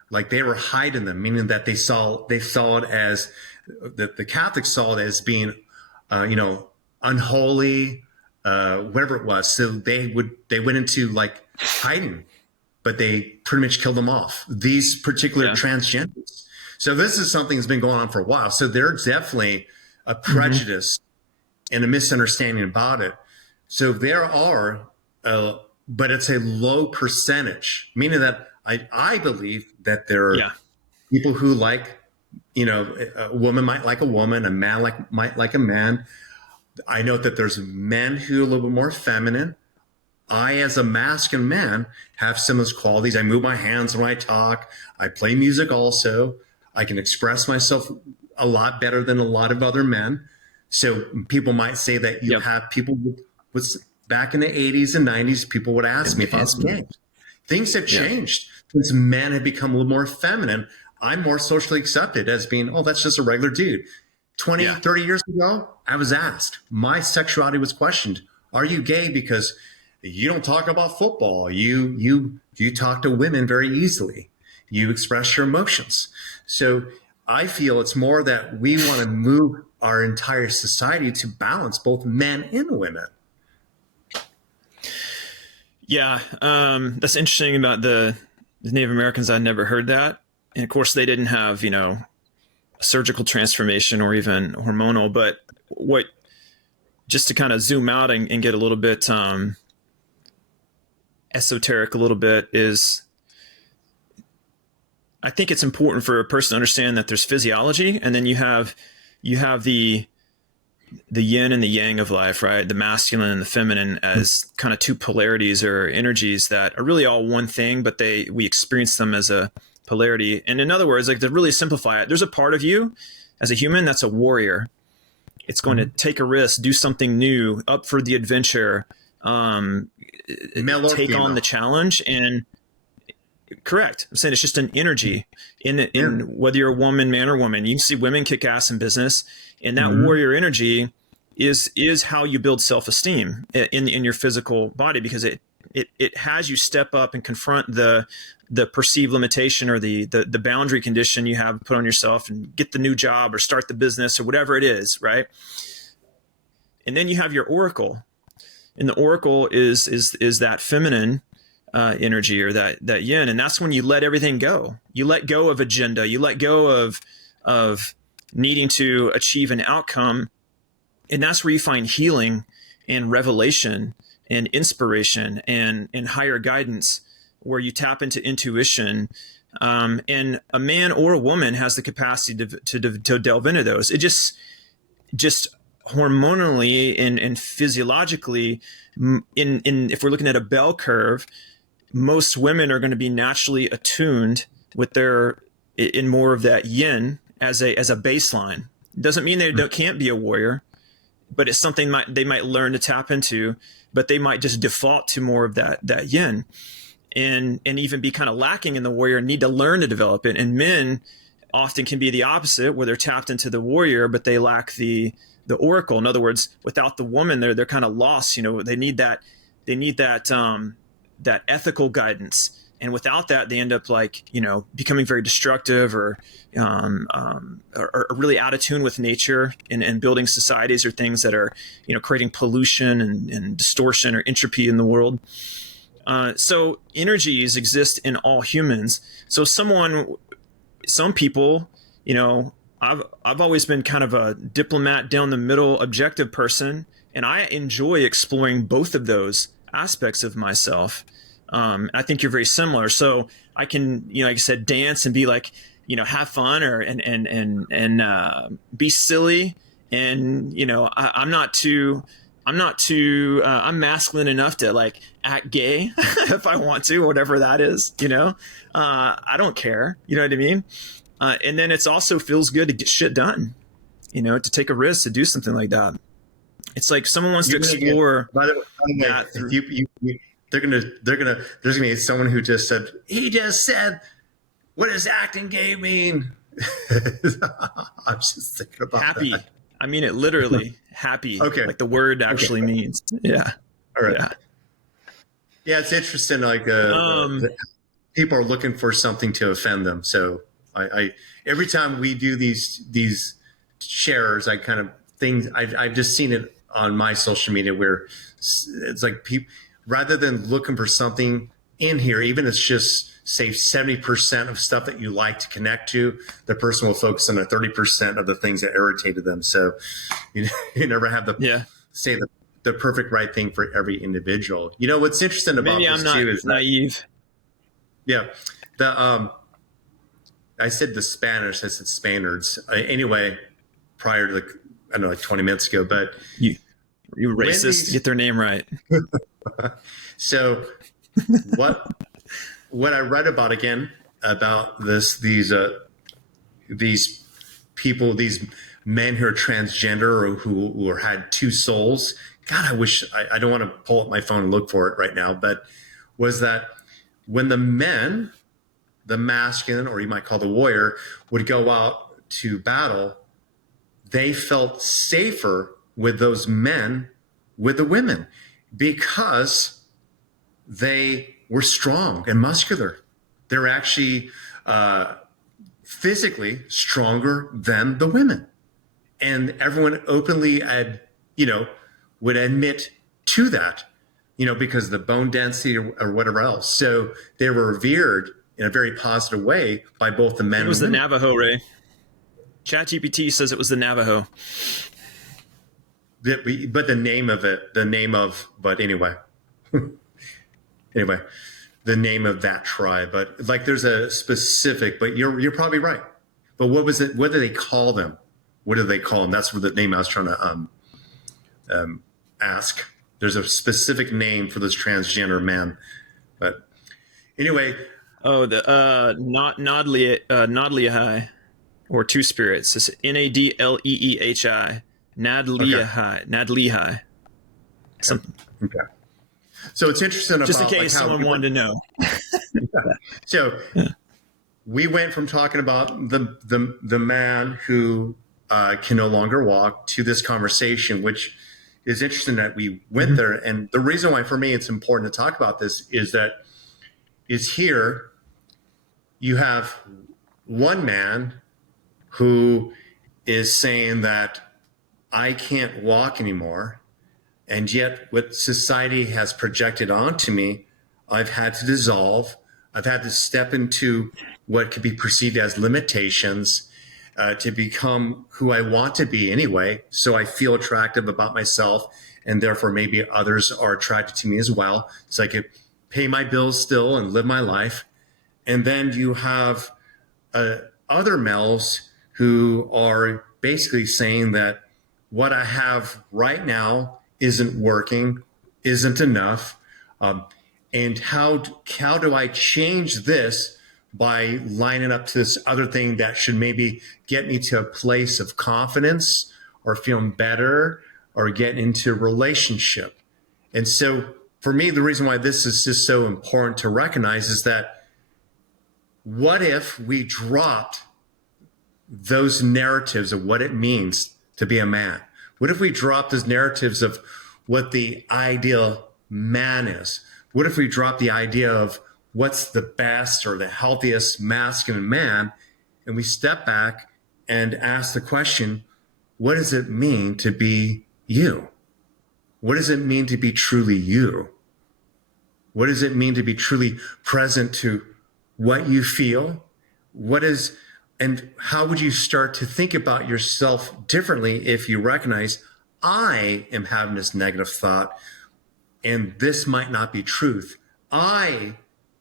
Like they were hiding them, meaning that they saw it as the Catholics saw it as being, unholy, whatever it was. So they went into like hiding, but they pretty much killed them off, these particular transgenders. So this is something that's been going on for a while. So there's definitely a prejudice and a misunderstanding about it. So there are, but it's a low percentage, meaning that I believe that there are people who like, a woman might like a woman, a man might like a man. I know that there's men who are a little bit more feminine. I, as a masculine man, have some of those qualities. I move my hands when I talk. I play music also. I can express myself a lot better than a lot of other men. So people might say that you have people with back in the 80s and 90s, people would ask me if I was gay. Things have changed since men have become a little more feminine. I'm more socially accepted as being, oh, that's just a regular dude. 20, 30 years ago, I was asked. My sexuality was questioned. Are you gay? Because you don't talk about football. You talk to women very easily. You express your emotions. So I feel it's more that we want to move our entire society to balance both men and women. Yeah, that's interesting about the Native Americans. I never heard that. And of course, they didn't have, a surgical transformation or even hormonal. But just to kind of zoom out and get a little bit esoteric a little bit, is I think it's important for a person to understand that there's physiology, and then you have the yin and the yang of life, right? The masculine and the feminine as kind of two polarities or energies that are really all one thing, but we experience them as a polarity. And in other words, like to really simplify it, there's a part of you as a human that's a warrior, It's going to take a risk, do something new, up for the adventure, Male or take female? on the challenge. And correct. I'm saying it's just an energy in whether you're a woman, man, or woman. You can see women kick ass in business, and that warrior energy is how you build self-esteem in your physical body, because it has you step up and confront the perceived limitation or the boundary condition you have put on yourself, and get the new job or start the business or whatever it is, right? And then you have your oracle, and the oracle is that feminine energy, or that yin, and that's when you let everything go. You let go of agenda. You let go of needing to achieve an outcome, and that's where you find healing and revelation and inspiration and higher guidance, where you tap into intuition. And a man or a woman has the capacity to delve into those. It just hormonally and physiologically, if we're looking at a bell curve, most women are going to be naturally attuned with in more of that yin as a baseline. It doesn't mean they can't be a warrior, but it's something they might learn to tap into, but they might just default to more of that yin, and even be kind of lacking in the warrior, and need to learn to develop it. And men often can be the opposite, where they're tapped into the warrior, but they lack the oracle. In other words, without the woman, they're kind of lost. They need that that ethical guidance, and without that, they end up becoming very destructive, or really out of tune with nature, and building societies or things that are creating pollution and distortion or entropy in the world. So energies exist in all humans. So some people, I've always been kind of a diplomat, down the middle, objective person, and I enjoy exploring both of those aspects of myself. I think you're very similar. So I can, like I said, dance and be have fun, or and be silly, and I'm masculine enough to act gay if I want to, whatever that is. I don't care. You know what I mean? And then it's also feels good to get shit done. To take a risk, to do something like that. It's like someone wants to explore. By the way, there's gonna be someone who just said, what does acting gay mean? I'm just thinking about happy. That. I mean it literally. Happy. Okay. Like the word actually means. Yeah. All right. Yeah, it's interesting. People are looking for something to offend them. So I every time we do these shares, I kind of things I've just seen it on my social media, where it's like people, rather than looking for something in here, even if it's just say 70% of stuff that you like to connect to, the person will focus on the 30% of the things that irritated them. So you never have say the perfect right thing for every individual. What's interesting about Maybe this I'm not too is naive. Yeah. I said the Spanish, I said Spaniards. Anyway, prior to 20 minutes ago, but you racist, get their name right. So what I read about these people, these men who are transgender, or who had two souls. God, I wish I don't want to pull up my phone and look for it right now, but was that when the men, the masculine, or you might call the warrior, would go out to battle, they felt safer with those men, with the women, because they were strong and muscular. They're actually physically stronger than the women. And everyone openly would admit to that, because of the bone density or whatever else. So they were revered in a very positive way by both the men and women. It was the Navajo, Ray. ChatGPT says it was the Navajo. But anyway. Anyway, the name of that tribe. But there's a specific, but you're probably right. But what was it? What do they call them? What do they call them? That's what the name I was trying to ask. There's a specific name for this transgender man. But anyway. Oh, the Nodleehi, or Two Spirits. It's Nadleehi. Nad Okay. Lehigh. Nad Lehigh. Something. Okay. So it's interesting Just in about like case how someone wanted to know. so Yeah. we went from talking about the man who can no longer walk to this conversation, which is interesting that we went there. And the reason why for me it's important to talk about this is here you have one man who is saying that I can't walk anymore. And yet, what society has projected onto me, I've had to dissolve. I've had to step into what could be perceived as limitations to become who I want to be anyway. So I feel attractive about myself, and therefore maybe others are attracted to me as well. So I could pay my bills still and live my life. And then you have other males who are basically saying that what I have right now isn't working, isn't enough, and how do I change this by lining up to this other thing that should maybe get me to a place of confidence or feeling better or get into a relationship. And so for me, the reason why this is just so important to recognize is that what if we dropped those narratives of what it means to be a man? What if we dropped those narratives of what the ideal man is? What if we drop the idea of what's the best or the healthiest masculine man, and we step back and ask the question, what does it mean to be you? What does it mean to be truly you? What does it mean to be truly present to what you feel? And how would you start to think about yourself differently if you recognize I am having this negative thought and this might not be truth? I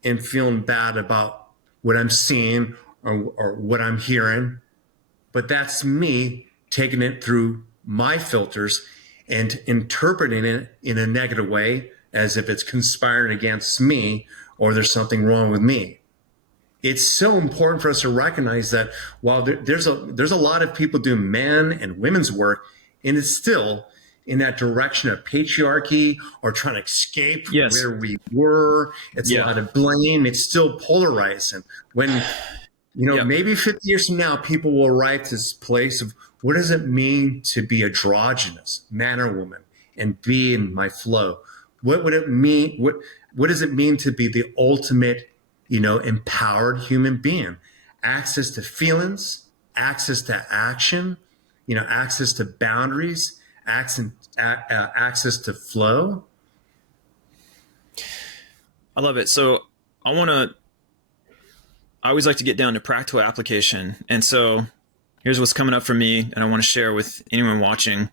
am feeling bad about what I'm seeing or what I'm hearing, but that's me taking it through my filters and interpreting it in a negative way as if it's conspiring against me or there's something wrong with me. It's so important for us to recognize that while there's a lot of people doing men and women's work, and it's still in that direction of patriarchy or trying to escape where we were. It's a lot of blame. It's still polarizing. When, maybe 50 years from now, people will arrive to this place of what does it mean to be androgynous, man or woman, and be in my flow? What would it mean? What does it mean to be the ultimate, empowered human being? Access to feelings, access to action, access to boundaries, access to flow. I love it. So I always like to get down to practical application. And so here's what's coming up for me, and I want to share with anyone watching.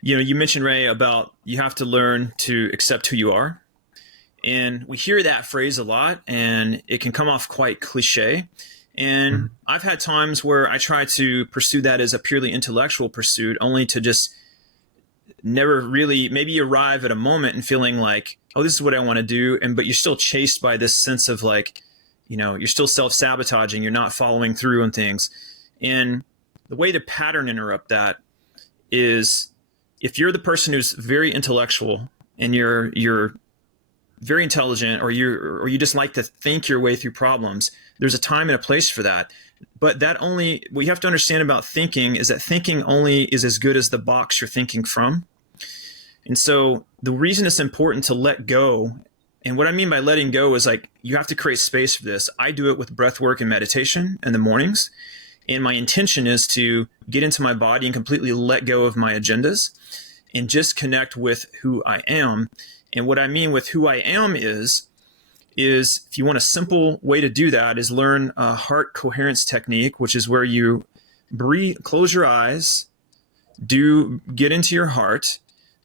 You mentioned, Ray, about you have to learn to accept who you are. And we hear that phrase a lot, and it can come off quite cliche. And I've had times where I try to pursue that as a purely intellectual pursuit, only to just never really maybe arrive at a moment and feeling like, oh, this is what I want to do. But you're still chased by this sense of like, you're still self-sabotaging. You're not following through on things. And the way to pattern interrupt that is if you're the person who's very intellectual and you're very intelligent, or you just like to think your way through problems, there's a time and a place for that. But what you have to understand about thinking is that thinking only is as good as the box you're thinking from. And so the reason it's important to let go, and what I mean by letting go is like, you have to create space for this. I do it with breath work and meditation in the mornings. And my intention is to get into my body and completely let go of my agendas and just connect with who I am. And what I mean with who I am is if you want a simple way to do that is learn a heart coherence technique, which is where you breathe, close your eyes, get into your heart,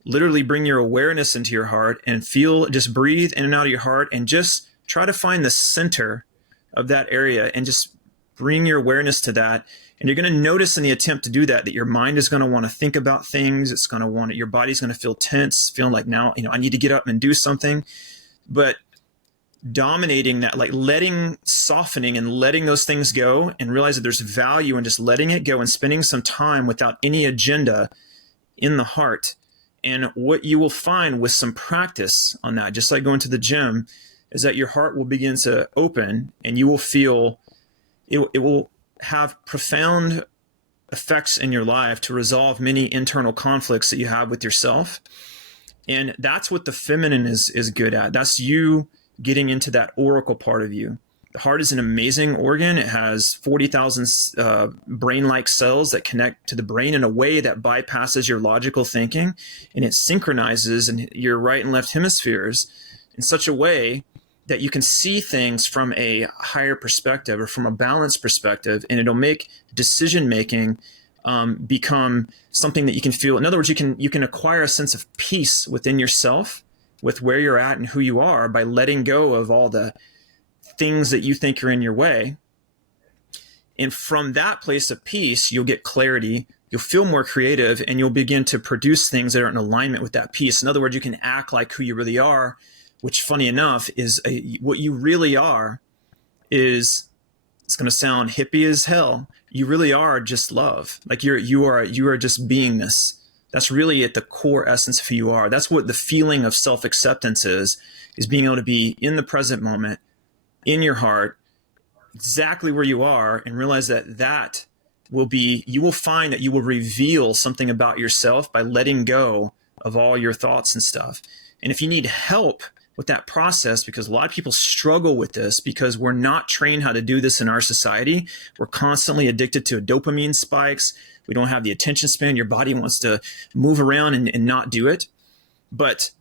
literally bring your awareness into your heart and just breathe in and out of your heart and just try to find the center of that area and just bring your awareness to that. And you're going to notice in the attempt to do that your mind is going to want to think about things. It's going to your body's going to feel tense, feeling like now, I need to get up and do something. But dominating that, like softening and letting those things go and realize that there's value in just letting it go and spending some time without any agenda in the heart. And what you will find with some practice on that, just like going to the gym, is that your heart will begin to open, and you will feel it will have profound effects in your life to resolve many internal conflicts that you have with yourself. And that's what the feminine is good at. That's you getting into that oracle part of you. The heart is an amazing organ. It has 40,000 brain-like cells that connect to the brain in a way that bypasses your logical thinking, and it synchronizes in your right and left hemispheres in such a way that you can see things from a higher perspective or from a balanced perspective, and it'll make decision-making become something that you can feel. In other words, you can acquire a sense of peace within yourself with where you're at and who you are by letting go of all the things that you think are in your way. And from that place of peace, you'll get clarity, you'll feel more creative, and you'll begin to produce things that are in alignment with that peace. In other words, you can act like who you really are, which, funny enough, is what you really are is, it's going to sound hippie as hell, you really are just love. Like you are just beingness. That's really at the core essence of who you are. That's what the feeling of self-acceptance is being able to be in the present moment, in your heart, exactly where you are, and realize that you will find that you will reveal something about yourself by letting go of all your thoughts and stuff. And if you need help with that process, because a lot of people struggle with this because we're not trained how to do this in our society. We're constantly addicted to dopamine spikes. We don't have the attention span. Your body wants to move around and not do it. But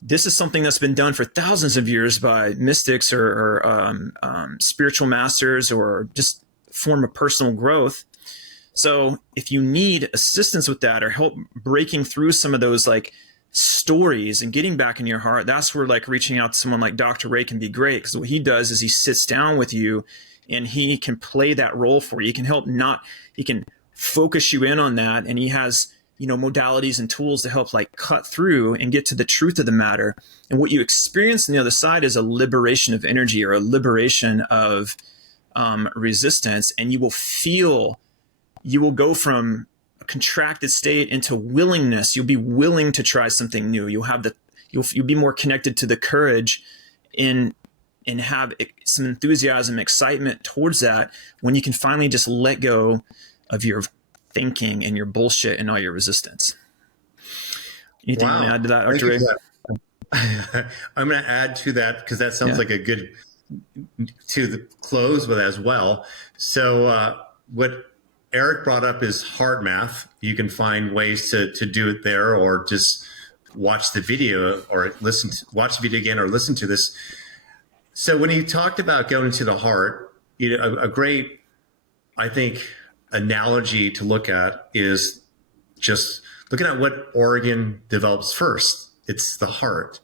this is something that's been done for thousands of years by mystics or spiritual masters, or just form of personal growth. So if you need assistance with that or help breaking through some of those like stories and getting back in your heart, that's where like reaching out to someone like Dr. Ray can be great, because what he does is he sits down with you and he can play that role for you. He can focus you in on that, and he has modalities and tools to help like cut through and get to the truth of the matter. And what you experience on the other side is a liberation of energy, or a liberation of resistance, and you will go from a contracted state into willingness. You'll be willing to try something new. You'll be more connected to the courage and have some enthusiasm, excitement towards that, when you can finally just let go of your thinking and your bullshit and all your resistance. Anything you want to add to that, Dr. Ray? I'm going to add to that, because that sounds like a good to the close with as well. So what Eric brought up is heart math. You can find ways to do it there, or just watch the video, or watch the video again, or listen to this. So when he talked about going to the heart, a great, I think, analogy to look at is just looking at what organ develops first. It's the heart,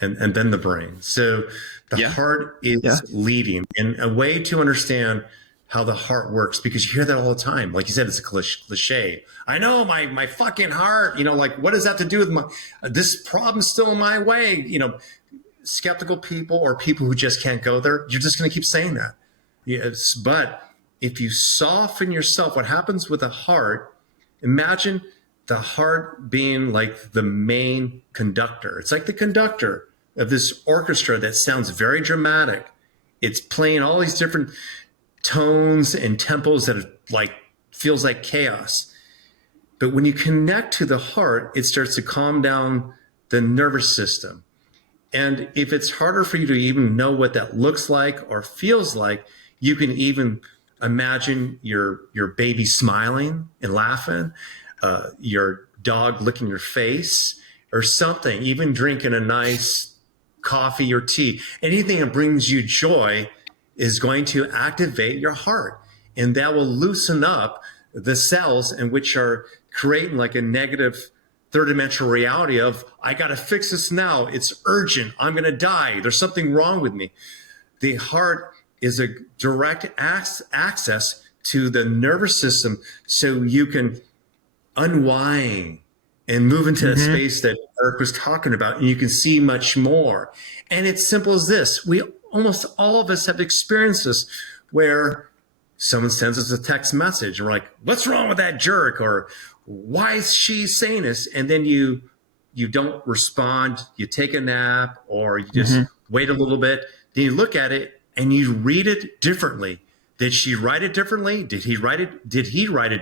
and then the brain. So the heart is leading, and a way to understand how the heart works, because you hear that all the time. Like you said, it's a cliche. I know my fucking heart, like, what does that to do with this problem's still in my way? Skeptical people, or people who just can't go there, you're just going to keep saying that. Yes, but if you soften yourself, what happens with the heart, imagine the heart being like the main conductor. It's like the conductor of this orchestra that sounds very dramatic. It's playing all these different tones and tempos that feels like chaos. But when you connect to the heart, it starts to calm down the nervous system. And if it's harder for you to even know what that looks like or feels like, you can even imagine your baby smiling and laughing, your dog licking your face, or something, even drinking a nice coffee or tea. Anything that brings you joy is going to activate your heart, and that will loosen up the cells in which are creating like a negative third dimensional reality of, I got to fix this now. It's urgent. I'm going to die. There's something wrong with me. The heart is a direct access to the nervous system, so you can unwind and move into that space that Eric was talking about, and you can see much more. And it's simple as this. Almost all of us have experienced this, where someone sends us a text message and we're like, what's wrong with that jerk? Or why is she saying this? And then you don't respond, you take a nap, or you just wait a little bit. Then you look at it and you read it differently. Did she write it differently? Did he write it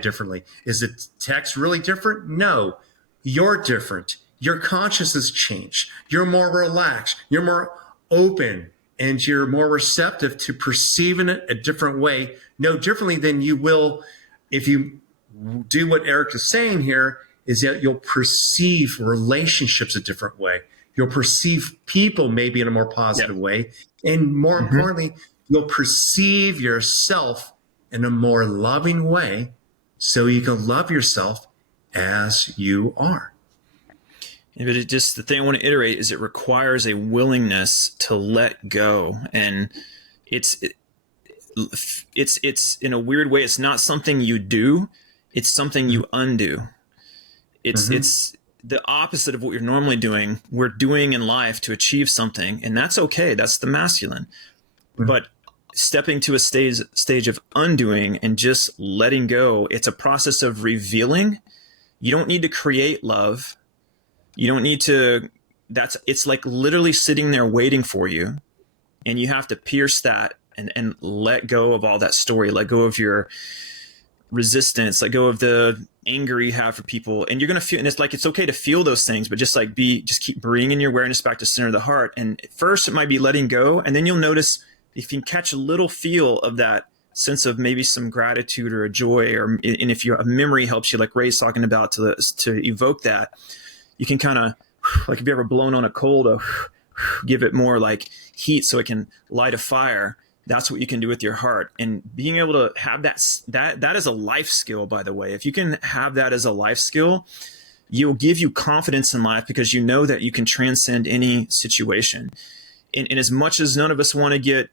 differently? Is the text really different? No, you're different. Your consciousness changed. You're more relaxed. You're more open, and you're more receptive to perceiving it a different way, no differently than you will if you do what Eric is saying here, is that you'll perceive relationships a different way. You'll perceive people maybe in a more positive way. And more importantly, you'll perceive yourself in a more loving way so you can love yourself as you are. Yeah, but the thing I want to iterate is it requires a willingness to let go. And it's in a weird way, it's not something you do, it's something you undo. It's the opposite of what you're normally doing. We're doing in life to achieve something, and that's okay. That's the masculine. But stepping to a stage of undoing and just letting go, it's a process of revealing. You don't need to create love. You don't need to, it's like literally sitting there waiting for you, and you have to pierce that and let go of all that story, let go of your resistance, let go of the anger you have for people. And you're going to feel, and it's like, it's okay to feel those things, but just keep bringing your awareness back to center of the heart. And at first it might be letting go. And then you'll notice if you can catch a little feel of that sense of maybe some gratitude or a joy, and if a memory helps you, like Ray's talking about, to evoke that, you can kind of, like if you ever blown on a coal, to give it more like heat so it can light a fire. That's what you can do with your heart. And being able to have that is a life skill, by the way. If you can have that as a life skill, you'll give you confidence in life because you know that you can transcend any situation. And as much as none of us want to get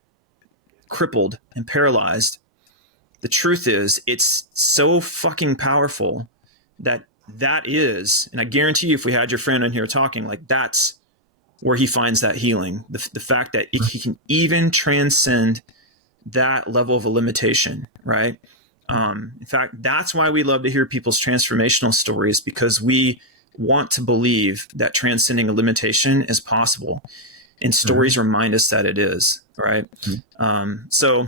crippled and paralyzed, the truth is it's so fucking powerful that is, and I guarantee you, if we had your friend in here talking, like, that's where he finds that healing. The fact that he can even transcend that level of a limitation, right? In fact, that's why we love to hear people's transformational stories, because we want to believe that transcending a limitation is possible. And stories remind us that it is, right? So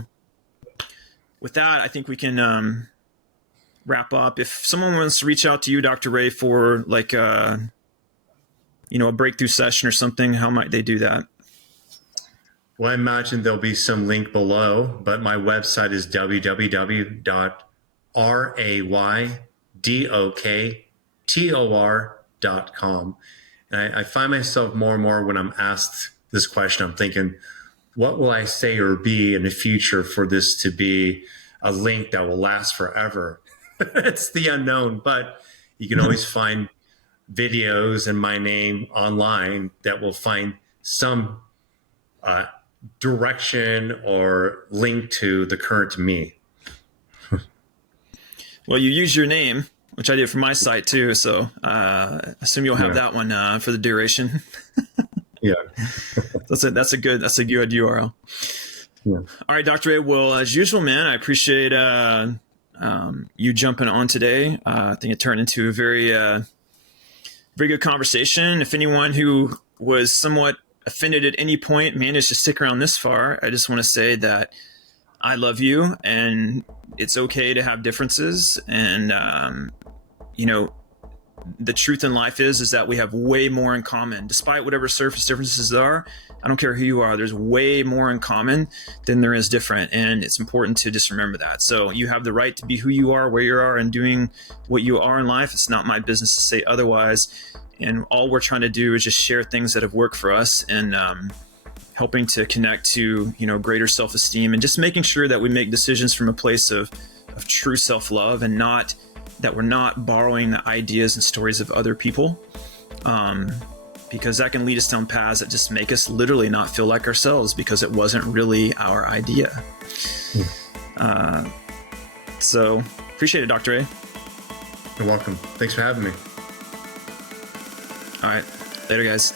with that, I think we can wrap up. If someone wants to reach out to you, Dr. Ray, for like a breakthrough session or something, how might they do that? Well, I imagine there'll be some link below, but my website is www.raydoktor.com. And I find myself more and more when I'm asked this question, I'm thinking, what will I say or be in the future for this to be a link that will last forever? It's the unknown, but you can always find videos and my name online that will find some direction or link to the current me. Well, you use your name, which I did for my site too, so assume you'll have that one for the duration. Yeah. That's a good URL. Yeah. All right, Dr. A. Well, as usual, man, I appreciate you jumping on today. I think it turned into a very good conversation. If anyone who was somewhat offended at any point managed to stick around this far, I just want to say that I love you, and it's okay to have differences. And, the truth in life is that we have way more in common. Despite whatever surface differences are, I don't care who you are, there's way more in common than there is different. And it's important to just remember that. So you have the right to be who you are, where you are, and doing what you are in life. It's not my business to say otherwise. And all we're trying to do is just share things that have worked for us, and helping to connect to, greater self-esteem, and just making sure that we make decisions from a place of true self-love, and not that we're not borrowing the ideas and stories of other people, because that can lead us down paths that just make us literally not feel like ourselves, because it wasn't really our idea. So appreciate it, Dr. A. You're welcome. Thanks for having me. All right. Later, guys.